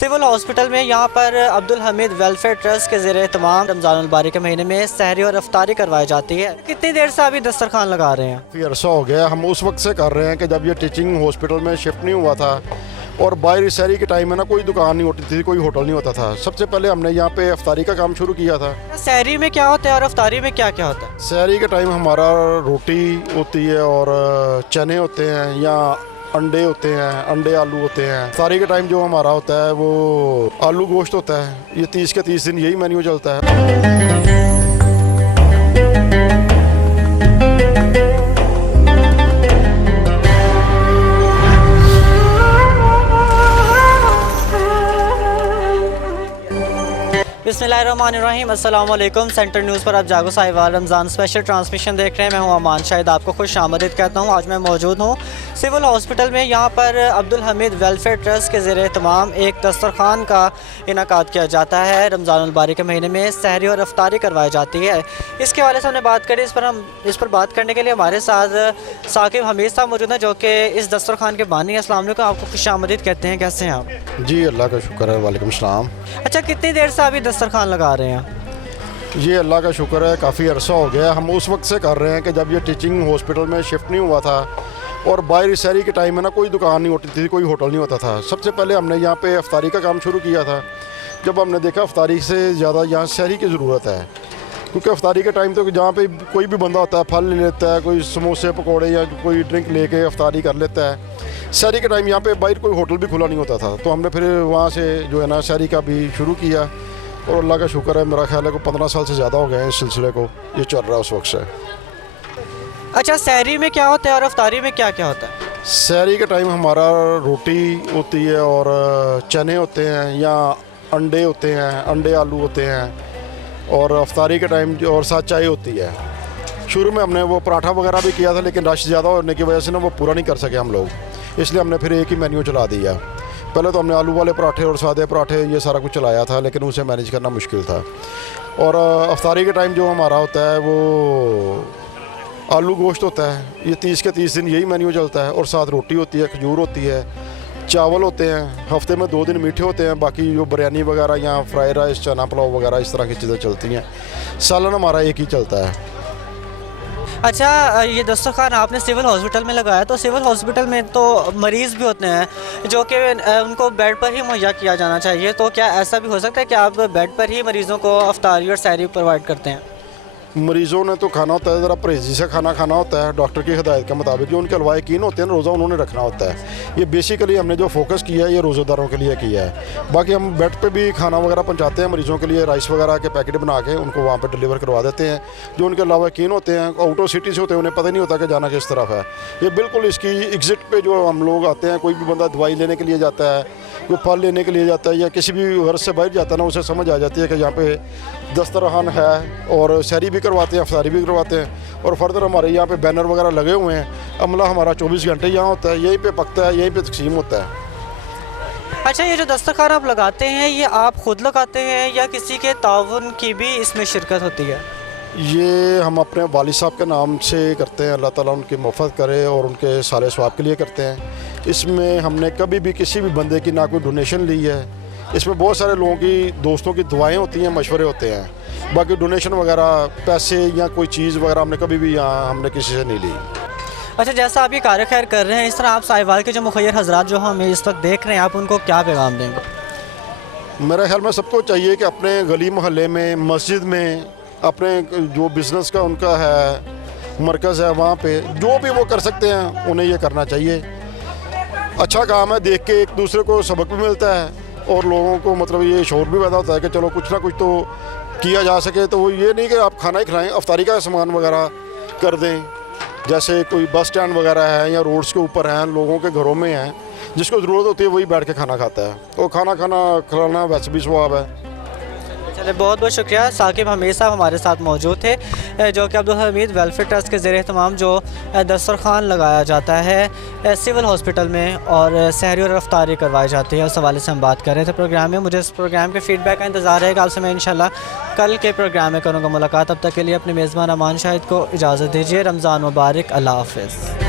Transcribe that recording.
Civil hospital में यहाँ पर अब्दुल हमीद वेलफेयर ट्रस्ट के ज़रिए तमाम रमज़ानुल बारी के महीने में सहरी और अफ्तारी करवाई जाती है। कितनी देर से अभी दस्तरखान लगा रहे हैं? काफ़ी अरसा हो गया। हम उस वक्त से कर रहे हैं कि जब ये टीचिंग हॉस्पिटल में शिफ्ट नहीं हुआ था और बाहर सहरी के टाइम में ना कोई दुकान नहीं होती थी, कोई होटल नहीं होता था। सबसे पहले हमने यहाँ पे अफ्तारी का काम शुरू किया था। सहरी में क्या होता है और अफ्तारी में क्या क्या होता है? सहरी के टाइम हमारा रोटी होती है और चने होते हैं या अंडे होते हैं, अंडे आलू होते हैं। अफ्तारी के टाइम जो हमारा होता है वो आलू गोश्त होता है। ये 30 के 30 दिन यही मेन्यू चलता है। बिस्मिल्लाहिर्रहमानिर्रहीम, अस्सलाम वालेकुम। सेंटर न्यूज़ पर आप जागो साहिवाल रमज़ान स्पेशल ट्रांसमिशन देख रहे हैं। मैं हूं अमान शाहिद, आपको खुश आमदीद कहता हूं। आज मैं मौजूद हूं सिविल हॉस्पिटल में। यहां पर अब्दुल हमीद वेलफेयर ट्रस्ट के ज़रिए तमाम एक दस्तरखान का इनेकाद किया जाता है। रमज़ानुल बारी के महीने में सहरी और अफ्तारी करवाई जाती है। इसके वाले से हमने बात करी। इस पर बात करने के लिए हमारे साथ साकिब हमीद साहब मौजूद हैं, जो कि इस दस्तरखान के बानी हैं। अस्सलाम वालेकुम, आपको खुश आमदीद कहते हैं। कैसे हैं आप? जी अल्लाह का शुक्र है। वालेकुम सलाम। अच्छा, कितनी देर से अभी दस्तरखान लगा रहे हैं? ये अल्लाह का शुक्र है, काफ़ी अरसा हो गया। हम उस वक्त से कर रहे हैं कि जब ये टीचिंग हॉस्पिटल में शिफ्ट नहीं हुआ था और बाहर सहरी के टाइम में ना कोई दुकान नहीं होती थी, कोई होटल नहीं होता था। सबसे पहले हमने यहाँ पे अफ्तारी का काम शुरू किया था। जब हमने देखा अफ्तारी से ज़्यादा यहाँ सहरी की ज़रूरत है, क्योंकि अफ्तारी के टाइम तो जहाँ पे कोई भी बंदा होता है फल ले लेता है, कोई समोसे पकौड़े या कोई ड्रिंक लेके अफ्तारी कर लेता है। सहरी के टाइम यहाँ पे बाहर कोई होटल भी खुला नहीं होता था, तो हमने फिर वहाँ से जो है ना सहरी का भी शुरू किया और अल्लाह का शुक्र है, मेरा ख्याल है को 15 साल से ज़्यादा हो गए हैं इस सिलसिले को। ये चल रहा है उस वक्त से। अच्छा, सहरी में क्या होता है और अफ्तारी में क्या क्या होता है? सहरी के टाइम हमारा रोटी होती है और चने होते हैं या अंडे होते हैं, अंडे आलू होते हैं। और अफ्तारी के टाइम और साथ चाय होती है। शुरू में हमने वो पराठा वगैरह भी किया था, लेकिन रश ज़्यादा होने की वजह से ना वो पूरा नहीं कर सके हम लोग, इसलिए हमने फिर एक ही मेन्यू चला दिया। पहले तो हमने आलू वाले पराठे और सादे पराठे ये सारा कुछ चलाया था, लेकिन उसे मैनेज करना मुश्किल था। और अफ्तारी के टाइम जो हमारा होता है वो आलू गोश्त होता है। ये 30 के 30 दिन यही मेन्यू चलता है और साथ रोटी होती है, खजूर होती है, चावल होते हैं। हफ्ते में 2 दिन मीठे होते हैं, बाकी जो बिरयानी वगैरह या फ्राई राइस, चना पुलाव वगैरह इस तरह की चीज़ें चलती हैं। सालन हमारा एक ही चलता है। अच्छा, ये दस्तरखान आपने सिविल हॉस्पिटल में लगाया, तो सिविल हॉस्पिटल में तो मरीज़ भी होते हैं जो कि उनको बेड पर ही मुहैया किया जाना चाहिए, तो क्या ऐसा भी हो सकता है कि आप बेड पर ही मरीज़ों को अफ्तारी और सहरी प्रोवाइड करते हैं? मरीज़ों ने तो खाना होता है, ज़रा परहेज़ी से खाना खाना होता है डॉक्टर की हिदायत के मुताबिक। जो उनके अलवायकीन होते हैं ना, रोज़ा उन्होंने रखना होता है। ये बेसिकली हमने जो फोकस किया है ये रोज़ेदारों के लिए किया है। बाकी हम बेड पे भी खाना वगैरह पहुंचाते हैं मरीज़ों के लिए, राइस वगैरह के पैकेट बना के उनको वहाँ पर डिलीवर करवा देते हैं। जो उनके अलवायकीन होते हैं, आउट ऑफ सिटी से होते हैं, उन्हें पता ही नहीं होता कि जाना किस तरफ है। ये बिल्कुल इसकी एग्ज़िट पर जो हम लोग आते हैं, कोई भी बंदा दवाई लेने के लिए जाता है, कोई फल लेने के लिए जाता है या किसी भी घर से बाहर जाता है ना, उसे समझ आ जाती है कि यहाँ पे दस्तरखान है। और सहरी भी करवाते हैं, अफ्तारी भी करवाते हैं। और फर्दर हमारे यहाँ पे बैनर वगैरह लगे हुए हैं। अमला हमारा 24 घंटे यहाँ होता है, यहीं पे पकता है, यहीं पे तकसीम होता है। अच्छा, ये जो दस्तरखान आप लगाते हैं ये आप ख़ुद लगाते हैं या किसी के ताउन की भी इसमें शिरकत होती है? ये हम अपने वालिद साहब के नाम से करते हैं, अल्लाह ताला उनकी मफ़त करे और उनके साले सवाब के लिए करते हैं। इसमें हमने कभी भी किसी भी बंदे की ना कोई डोनेशन ली है। इसमें बहुत सारे लोगों की दोस्तों की दुआएं होती हैं, मशवरे होते हैं। बाकी डोनेशन वगैरह पैसे या कोई चीज़ वगैरह हमने कभी भी यहाँ हमने किसी से नहीं ली। अच्छा, जैसा आप ये कार्य खैर कर रहे हैं, इस तरह आप साहिवाल के जो मुखैर हजरात जो हमें इस वक्त देख रहे हैं, आप उनको क्या पैगाम देंगे? मेरे ख्याल में सबको चाहिए कि अपने गली मोहल्ले में, मस्जिद में, अपने जो बिज़नेस का उनका है मरकज़ है, वहाँ पे जो भी वो कर सकते हैं उन्हें ये करना चाहिए। अच्छा काम है, देख के एक दूसरे को सबक भी मिलता है और लोगों को मतलब ये शौर भी पैदा होता है कि चलो कुछ ना कुछ तो किया जा सके। तो वो ये नहीं कि आप खाना ही खिलाएं, अफ्तारी का सामान वगैरह कर दें। जैसे कोई बस स्टैंड वगैरह है या रोड्स के ऊपर हैं, लोगों के घरों में हैं, जिसको ज़रूरत होती है वही बैठ के खाना खाता है। और खाना खिलाना वैसे भी सवाब है। चलिए, बहुत बहुत शुक्रिया। साकिब हमीद साहब हमारे साथ मौजूद थे, जो कि अब्दुल हमीद वेलफेयर ट्रस्ट के ज़रिए तमाम जो दस्तरखान लगाया जाता है सिविल हॉस्पिटल में और सहरी और अफ्तारी करवाई जाती है, उस हवाले से हम बात कर रहे थे प्रोग्राम में। मुझे इस प्रोग्राम के फ़ीडबैक का इंतज़ार रहेगा। आपसे मैं इंशाल्लाह कल के प्रोग्राम में करूँगा मुलाकात। तब तक के लिए अपने मेज़बान अमान शाहिद को इजाज़त दीजिए। रमज़ान मुबारक। अल्लाह हाफ़िज़।